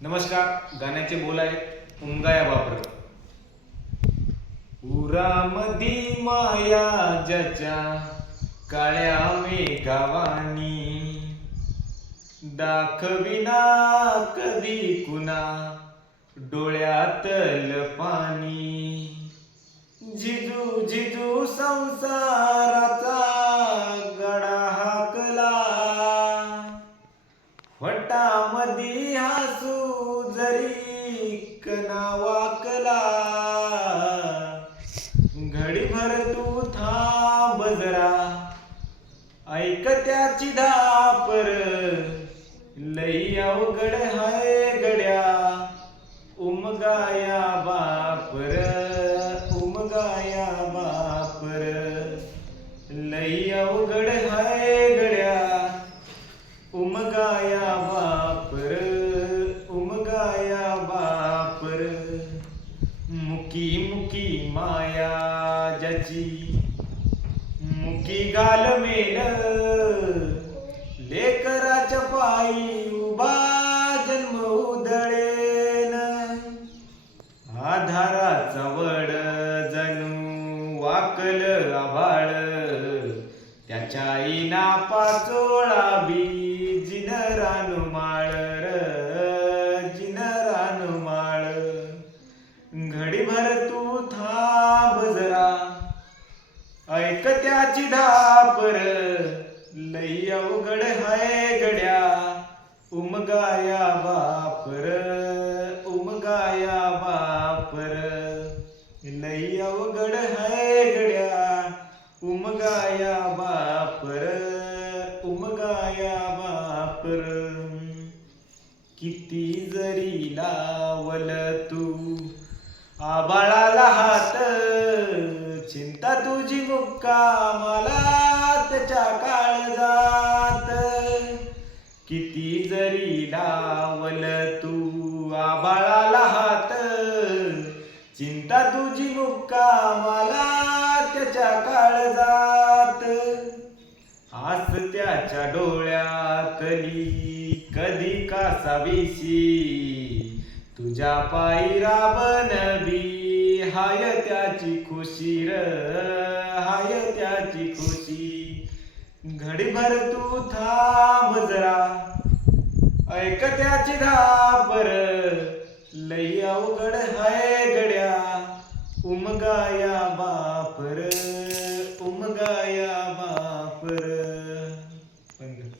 नमस्कार. गाण्याचे बोल आहेत उमगाया बापर. उरामधी माया ज्याच्या काळ्या मेघावानी, दाखविना कधी कुणा डोळ्यातल पाणी. जिजू जिजू संसाराचा गडा हाकला, वटामधी हसू जरी कना वाकला. घडीभर तू थांब जरा, ऐक त्याची धापर. लई अवघड हाय गड्या उमगाया बापर, उमगाया बापर. लई अवघड हाय गड्या उमगाया बापर, उमगाया बापर. मुकी मुकी माया ज्याची मुकी गालमेल, लेकराच्या पायी उभा जन्म उधळेन. आधाराचा वड जणू वाकल आभाळ, त्याच्या आईना पाचोळा बी जिनरान माळ र, जिनरान माळ. घडीभर तू थांब जरा, ऐक त्याची धापर. लई अवघड हाय गड्या उमगाया बापर, उमगाया बापर. लई अवघड हाय गड्या उमगाया बापर, उमगाया बापर. किती जरी लावल तू आबाळाला हात, चिंता तुझी मुक्कामाला त्याच्या काळजात. किती जरी लावल तू आबाळाला हात, चिंता तुझी मुक्कामाला त्याच्या काळजात. आस त्याच्या डोळ्यातली कधी कासावीसी, तुझ्या पायी राबन बी हाय त्याची खुशी र, हाय त्याची खुशी. घडीभर तू थांब जरा, ऐक त्याची धापर. लई अवघड हाय गड्या उमगाया